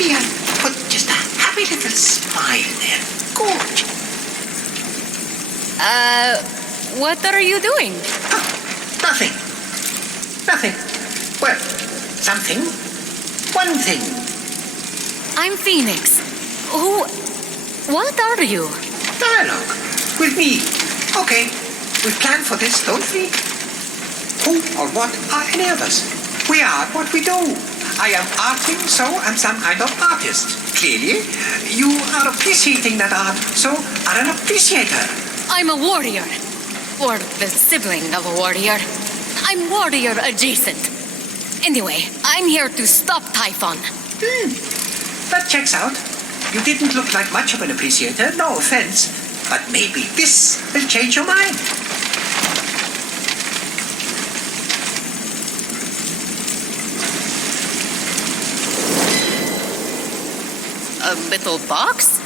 Yeah, put just a happy little smile there. Good. What are you doing? Oh, nothing. Nothing. Well, something. One thing. I'm Phoenix. What are you? Dialogue. With me. Okay. We planned for this, don't we? Who or what are any of us? We are what we do. I am arting, so I'm some kind of artist. Clearly, you are appreciating that art, so are an appreciator. I'm a warrior. Or the sibling of a warrior. I'm warrior adjacent. Anyway, I'm here to stop Typhon. That checks out. You didn't look like much of an appreciator, no offense. But maybe this will change your mind. A little box?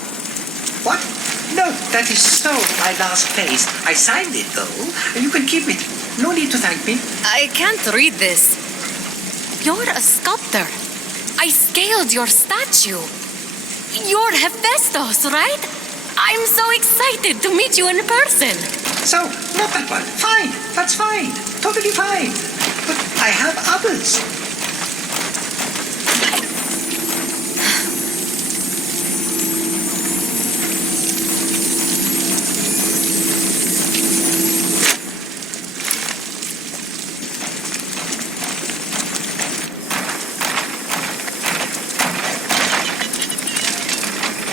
What? No, that is so my last phase. I signed it, though. You can keep it. No need to thank me. I can't read this. You're a sculptor. I scaled your statue. You're Hephaestus, right? I'm so excited to meet you in person. So, not that one. Fine. That's fine. Totally fine. But I have others.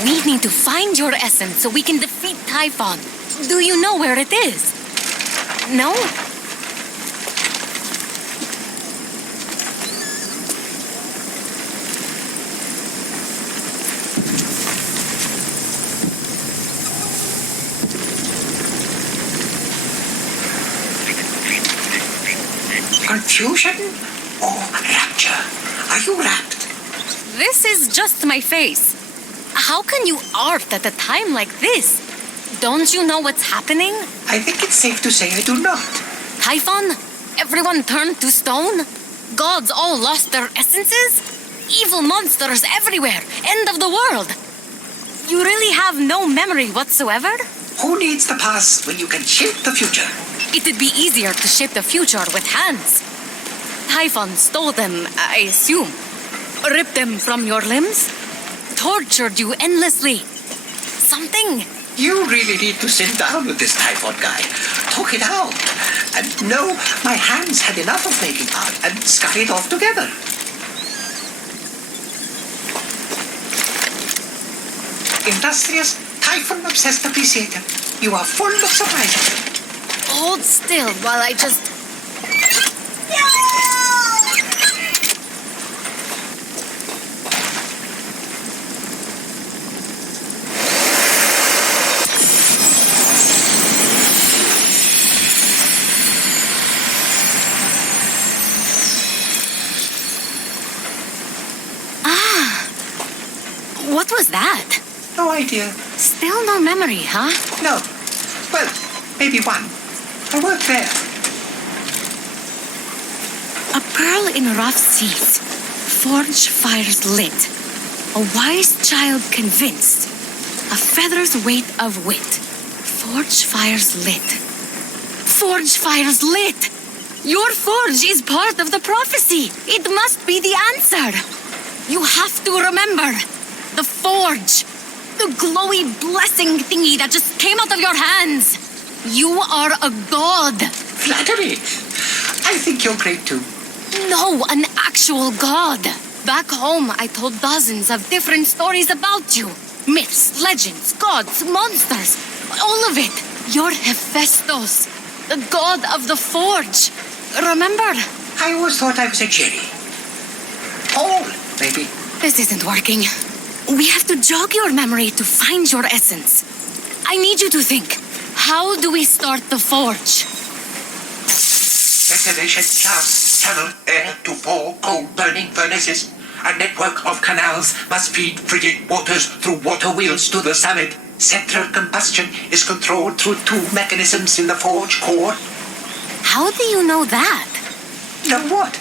We need to find your essence so we can defeat Typhon. Do you know where it is? No? Confusion or rapture? Are you rapt? This is just my face. How can you art at a time like this? Don't you know what's happening? I think it's safe to say I do not. Typhon? Everyone turned to stone? Gods all lost their essences? Evil monsters everywhere. End of the world. You really have no memory whatsoever? Who needs the past when you can shape the future? It'd be easier to shape the future with hands. Typhon stole them, I assume. Ripped them from your limbs? Tortured you endlessly. Something. You really need to sit down with this Typhon guy. Talk it out. And no, my hands had enough of making art and scurried off together. Industrious, Typhon-obsessed appreciator. You are full of surprises. Hold still while I just... What was that? No idea. Still no memory, huh? No. Well, maybe one. I worked there. A pearl in rough seas. Forge fires lit. A wise child convinced. A feather's weight of wit. Forge fires lit. Forge fires lit! Your forge is part of the prophecy. It must be the answer. You have to remember. The forge. The glowy blessing thingy that just came out of your hands. You are a god. Flattery. I think you're great too. No, an actual god. Back home, I told dozens of different stories about you. Myths, legends, gods, monsters. All of it. You're Hephaestus, the god of the forge. Remember? I always thought I was a Jerry. Paul, maybe. This isn't working. We have to jog your memory to find your essence. I need you to think. How do we start the forge? Ventilation shafts channel air to 4 coal-burning furnaces. A network of canals must feed frigid waters through water wheels to the summit. Central combustion is controlled through 2 mechanisms in the forge core. How do you know that? Know what?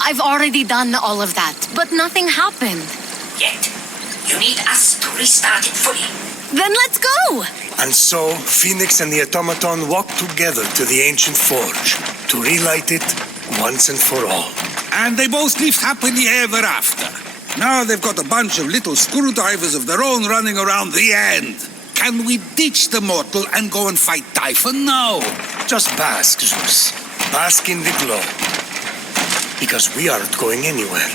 I've already done all of that, but nothing happened. yet. You need us to restart it fully. Then let's go! And so, Phoenix and the automaton walked together to the ancient forge to relight it once and for all. And they both lived happily ever after. Now they've got a bunch of little screwdrivers of their own running around the end. Can we ditch the mortal and go and fight Typhon now? Just bask, Zeus. Bask in the glow. Because we aren't going anywhere.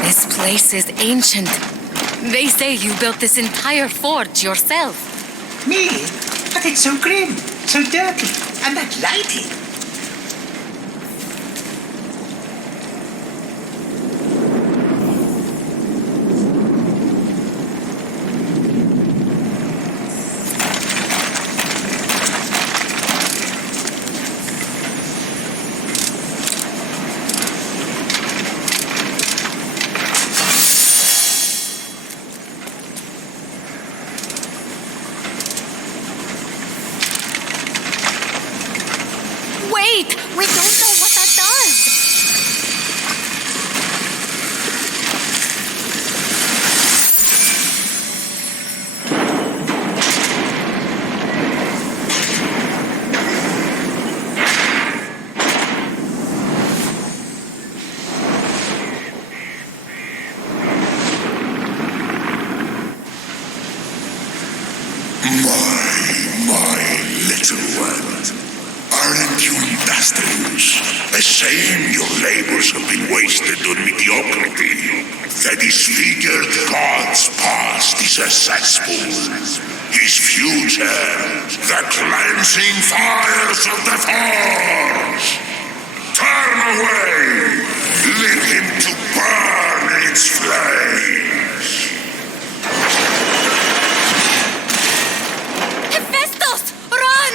This place is ancient. They say you built this entire forge yourself. Me? But it's so grim, so dirty, and that lighting. Wait! We don't know what that does! My little one. Aren't you industrious? A shame your labors have been wasted on mediocrity. The disfigured god's past is a cesspool. His future, the cleansing fires of the forge. Turn away! Leave him to burn in its flames. Hephaestus! Run!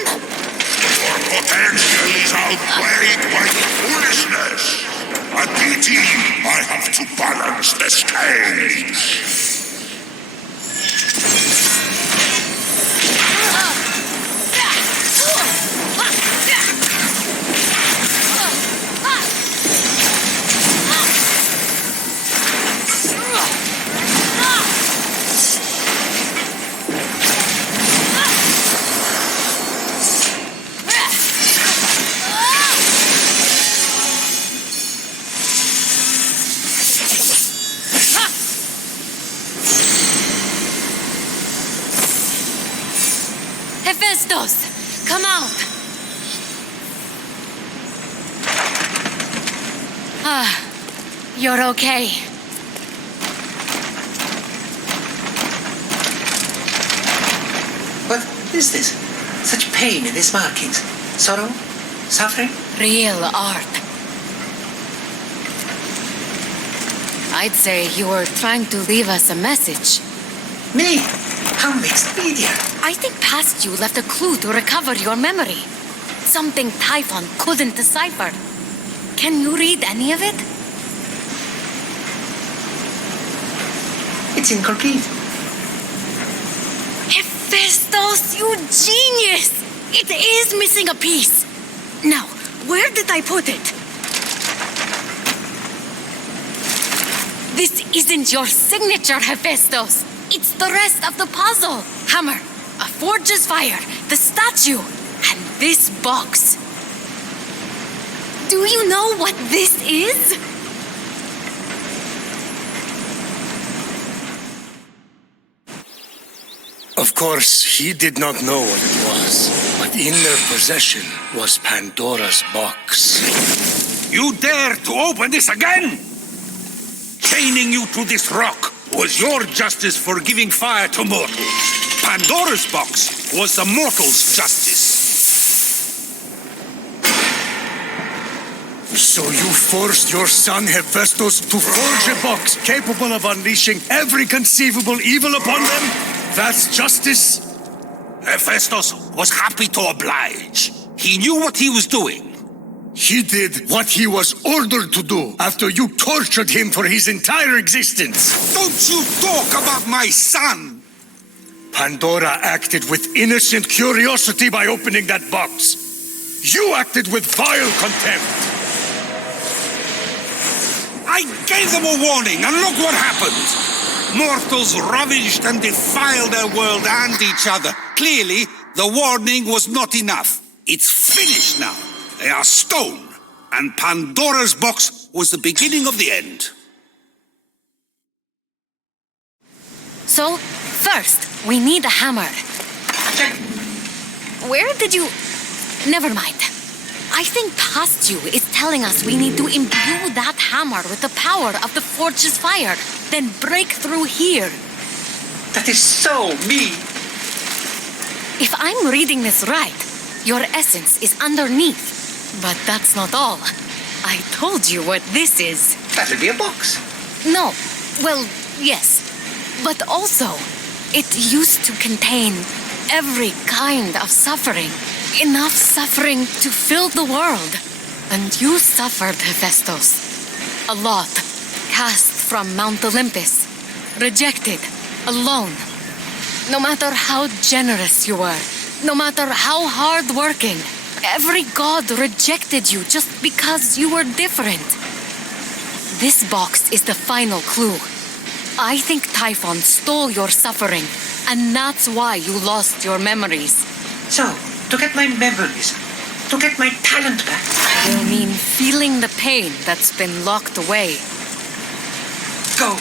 Your potential is outweighed by the foolishness. A pity I have to balance the scales. Hephaestus, come out! You're okay. What is this? Such pain in these markings. Sorrow? Suffering? Real art. I'd say you were trying to leave us a message. Me? How mixed media? I think past you left a clue to recover your memory. Something Typhon couldn't decipher. Can you read any of it? It's incomplete. Hephaestus, you genius! It is missing a piece. Now, where did I put it? This isn't your signature, Hephaestus. It's the rest of the puzzle. Hammer, a forge's fire, the statue, and this box. Do you know what this is? Of course, he did not know what it was, but in their possession was Pandora's box. You dare to open this again? Chaining you to this rock was your justice for giving fire to mortals. Pandora's box was the mortal's justice. So you forced your son Hephaestus to forge a box capable of unleashing every conceivable evil upon them? That's justice? Hephaestus was happy to oblige. He knew what he was doing. He did what he was ordered to do after you tortured him for his entire existence. Don't you talk about my son! Pandora acted with innocent curiosity by opening that box. You acted with vile contempt. I gave them a warning, and look what happened. Mortals ravaged and defiled their world and each other. Clearly, the warning was not enough. It's finished now. They are stone, and Pandora's box was the beginning of the end. So, first, we need a hammer. Check. Where did you... Never mind. I think Pastu is telling us we need to imbue that hammer with the power of the Forge's fire, then break through here. That is so me. If I'm reading this right, your essence is underneath. But that's not all. I told you what this is. That'll be a box. No. Well, yes. But also, it used to contain every kind of suffering. Enough suffering to fill the world. And you suffered, Hephaestus. A lot. Cast from Mount Olympus. Rejected. Alone. No matter how generous you were. No matter how hard-working. Every god rejected you just because you were different. This box is the final clue. I think Typhon stole your suffering, and that's why you lost your memories. So, to get my memories, to get my talent back. You mean feeling the pain that's been locked away? Go.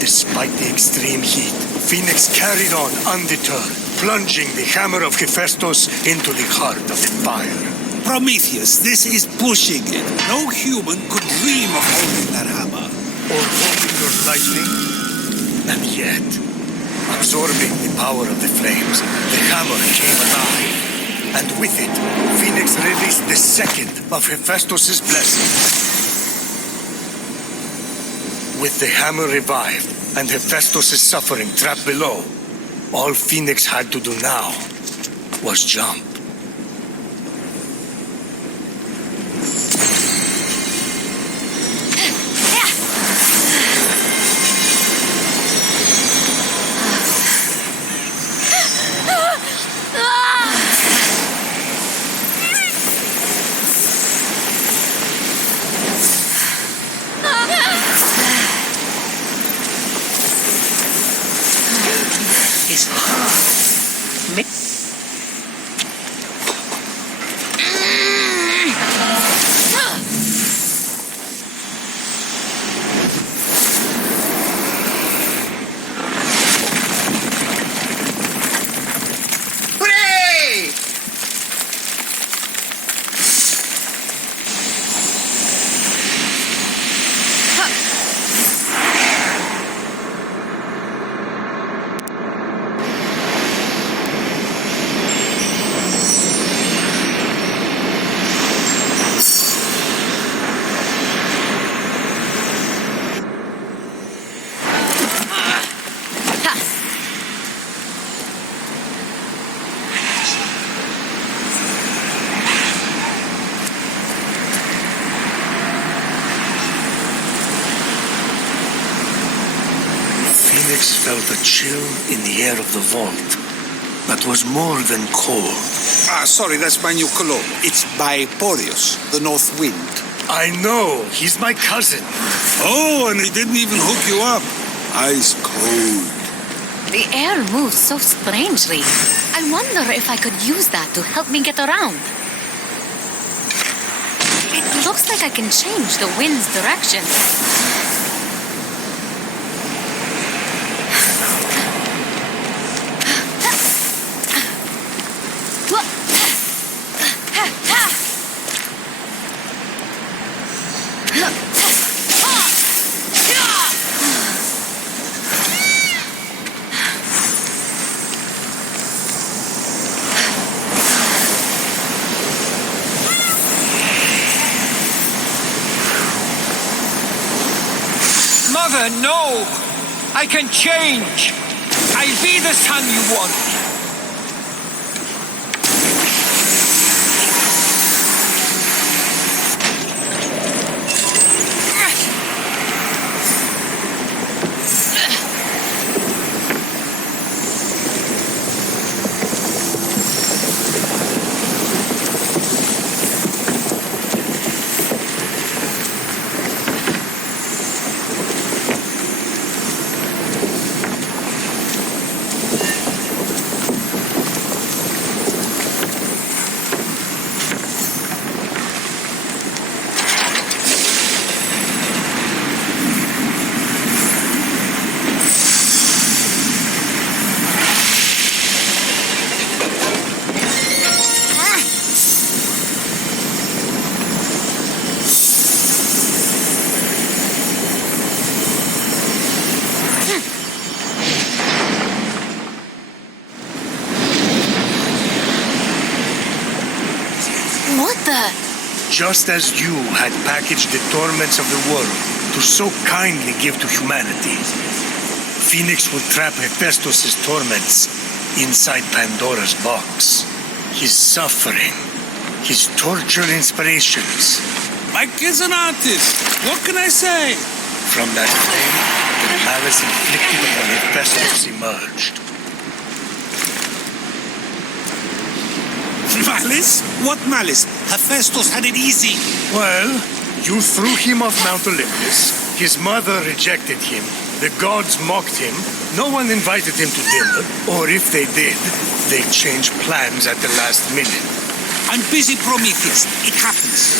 Despite the extreme heat, Phoenix carried on undeterred, plunging the hammer of Hephaestus into the heart of the fire. Prometheus, this is pushing it. No human could dream of holding that hammer. Or holding your lightning. And yet, absorbing the power of the flames, the hammer came alive. And with it, Phoenix released the second of Hephaestus's blessings. With the hammer revived and Hephaestus' suffering trapped below, all Phoenix had to do now was jump. is hard. Hooray! Phoenix felt a chill in the air of the vault that was more than cold. Sorry, that's my new cologne. It's by Boreas, the North Wind. I know, he's my cousin. Oh, and he didn't even hook you up. Ice cold. The air moves so strangely. I wonder if I could use that to help me get around. It looks like I can change the wind's direction. Mother, no! I can change! I'll be the son you want! What the? Just as you had packaged the torments of the world to so kindly give to humanity, Phoenix would trap Hephaestus' torments inside Pandora's box. His suffering, his tortured inspirations. Mike is an artist. What can I say? From that flame, the malice inflicted upon Hephaestus emerged. Malice? What malice? Hephaestus had it easy. Well, you threw him off Mount Olympus. His mother rejected him. The gods mocked him. No one invited him to dinner. Or if they did, they changed plans at the last minute. I'm busy, Prometheus. It happens.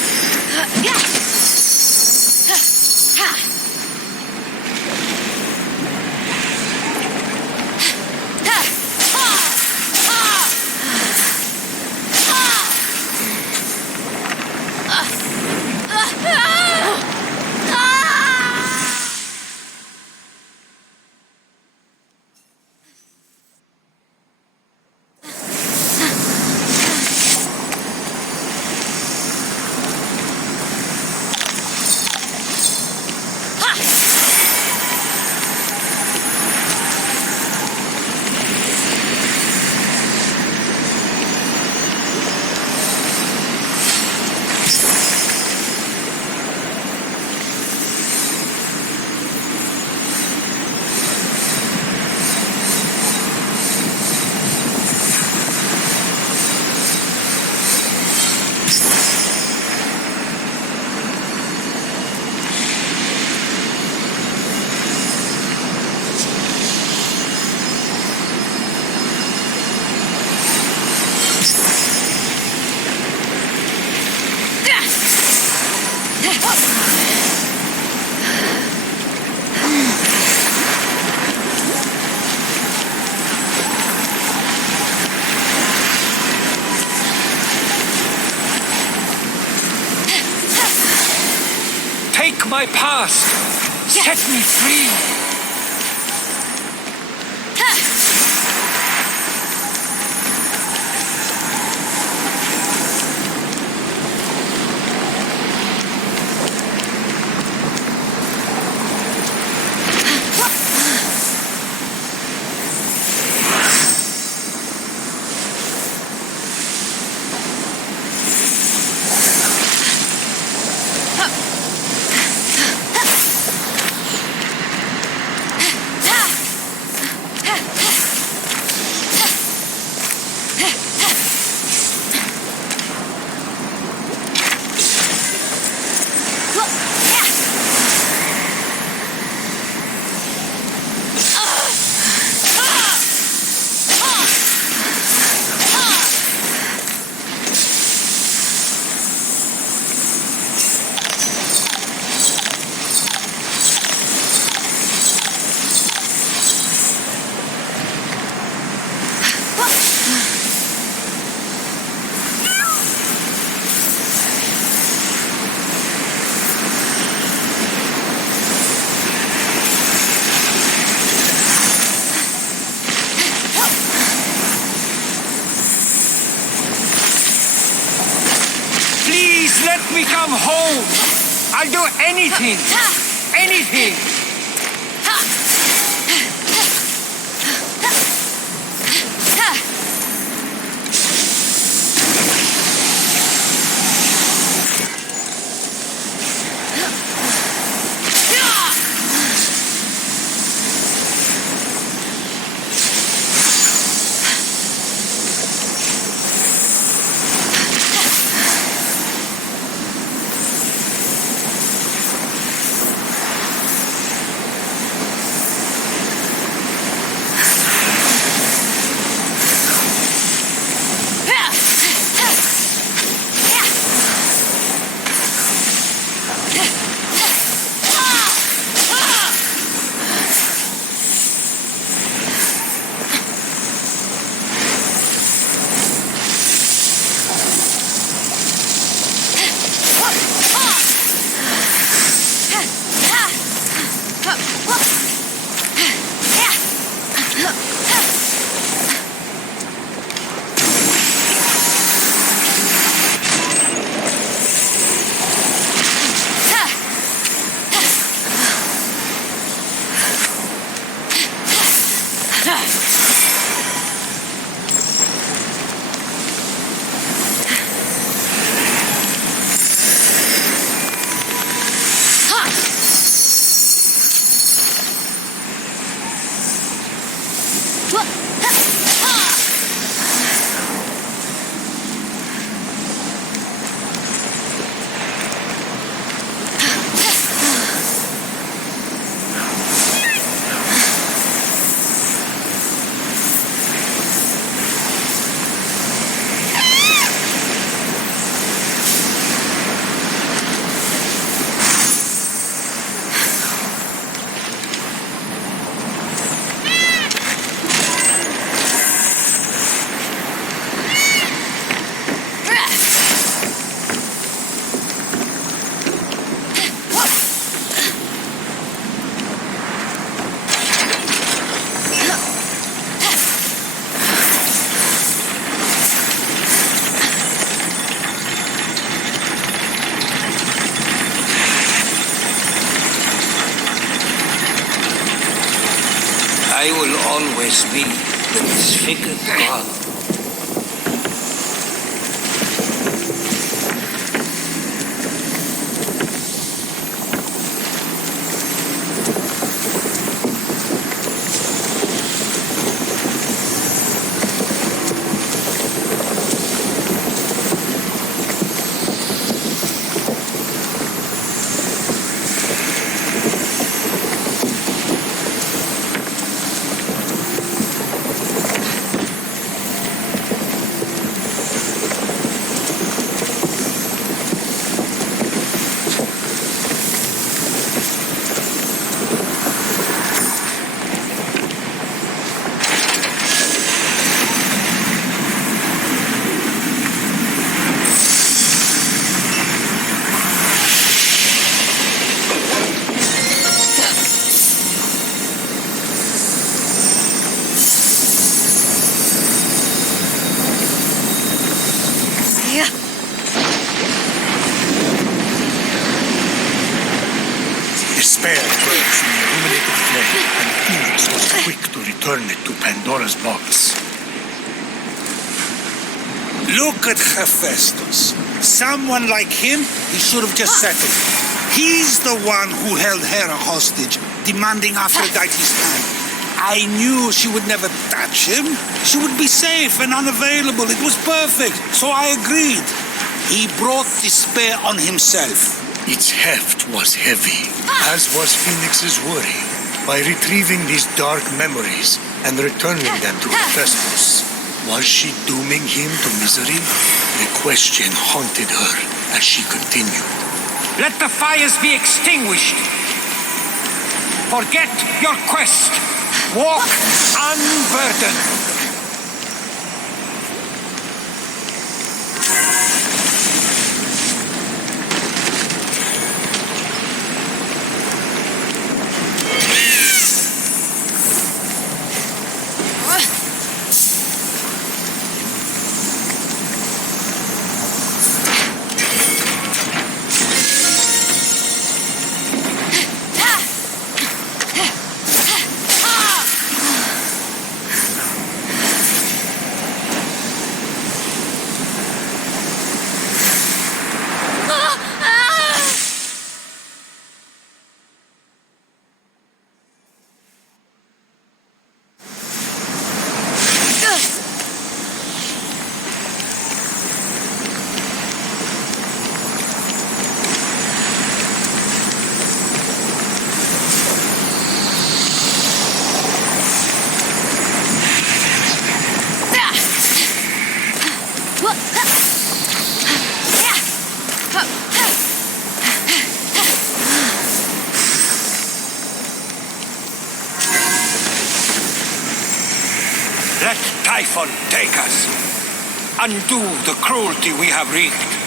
last. Set me free. Let me come home. I'll do anything. Anything. I will always be the disfigured god. quick to return it to Pandora's box. Look at Hephaestus. Someone like him, he should have just settled. He's the one who held Hera hostage, demanding Aphrodite's hand. I knew she would never touch him. She would be safe and unavailable. It was perfect, so I agreed. He brought despair on himself. Its heft was heavy, as was Phoenix's worry. By retrieving these dark memories and returning them to Hephaestus, was she dooming him to misery? The question haunted her as she continued. Let the fires be extinguished. Forget your quest. Walk unburdened. Let Typhon take us. Undo the cruelty we have wreaked.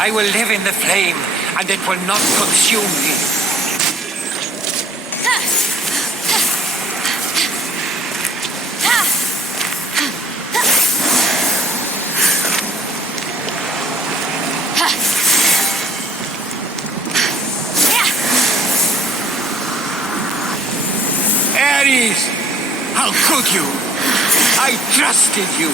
I will live in the flame, and it will not consume me. Ares! How could you? I trusted you.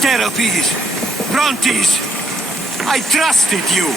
Sterapes, Brontes, I trusted you.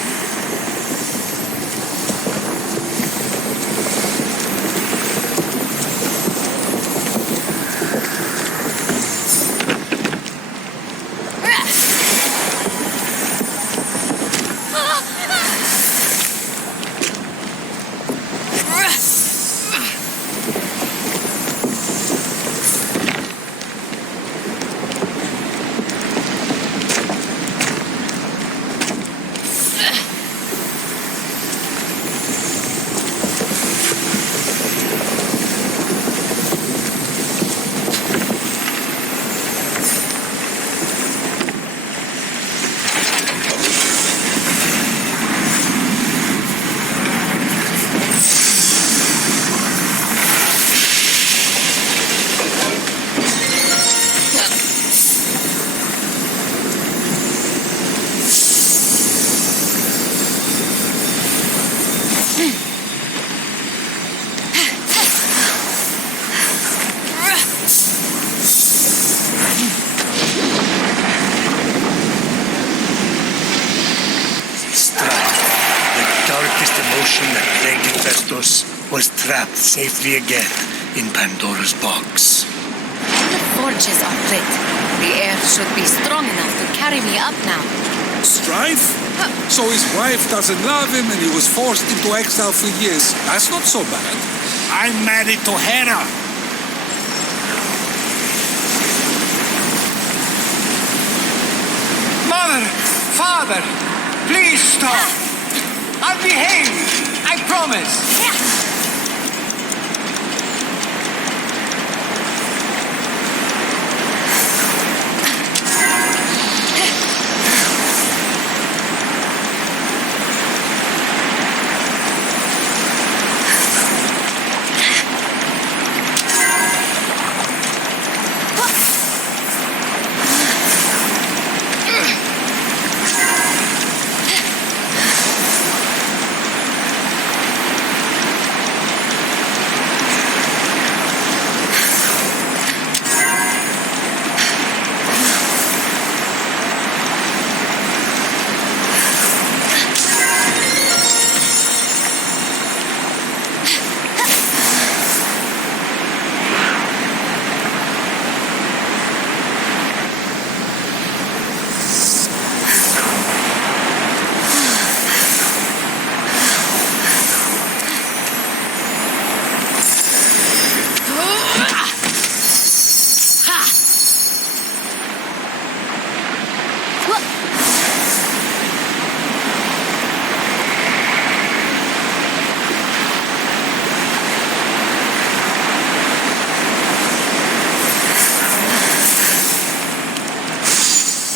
Was trapped safely again in Pandora's box. The forges are lit. The air should be strong enough to carry me up now. Strife? So his wife doesn't love him and he was forced into exile for years. That's not so bad. I'm married to Hera. Mother, father, please stop. I'll behave. I promise.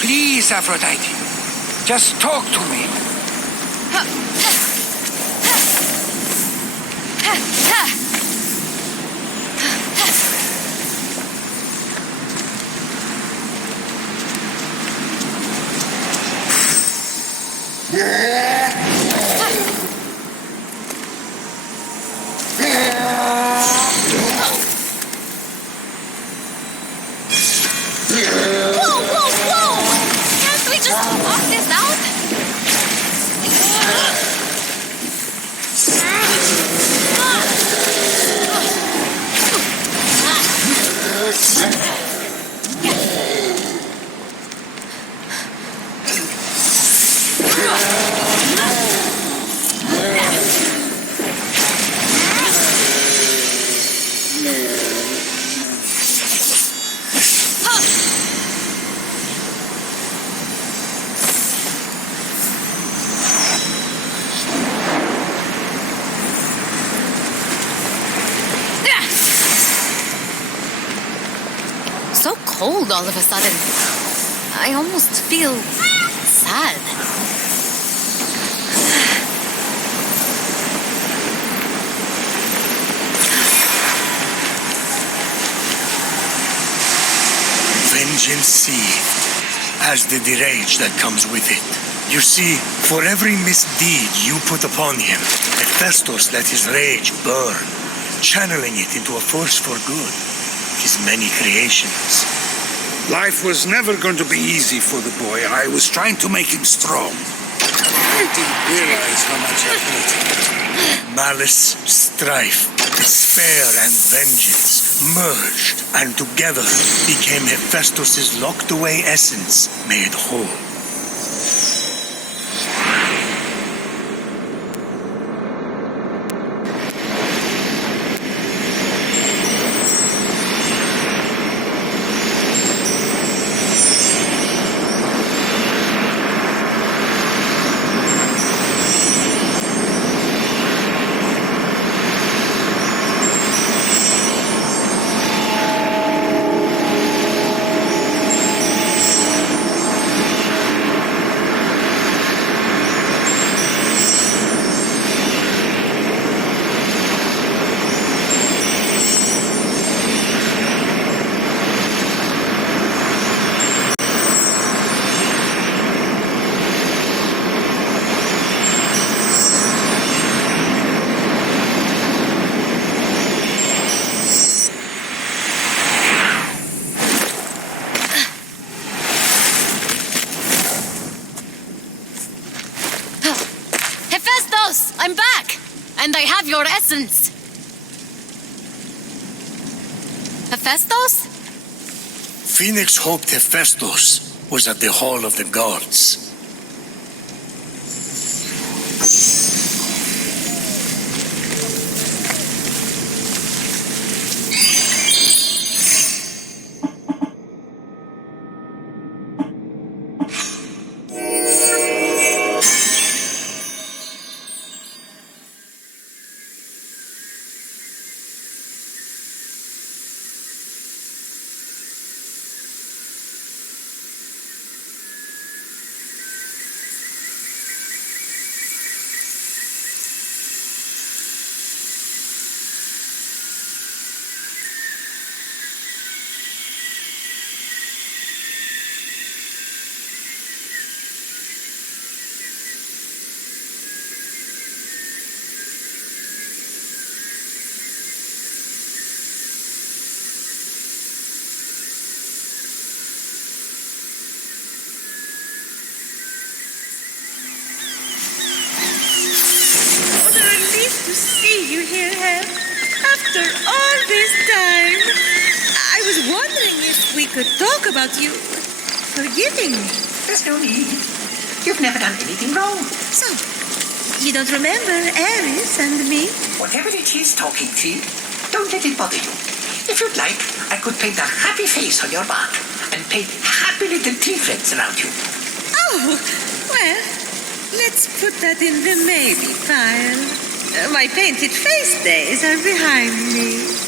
Please, Aphrodite, just talk to me. So cold all of a sudden. I almost feel sad. Vengeance seethed, as did the rage that comes with it. You see, for every misdeed you put upon him, Hephaestus let his rage burn, channeling it into a force for good. His many creations. Life was never going to be easy for the boy. I was trying to make him strong. I didn't realize how much I hurt him. Malice, strife, despair, and vengeance merged and together became Hephaestus' locked-away essence made whole. Hephaestus, I'm back! And I have your essence. Hephaestus? Phoenix hoped Hephaestus was at the Hall of the Gods. To see you here, Hep. After all this time, I was wondering if we could talk about you forgiving me. There's no need. You've never done anything wrong. So, you don't remember Ares and me? Whatever it is, Talking Tree, don't let it bother you. If you'd like, I could paint a happy face on your bark and paint happy little tree friends around you. Oh, well, let's put that in the maybe pile. My painted face days are behind me.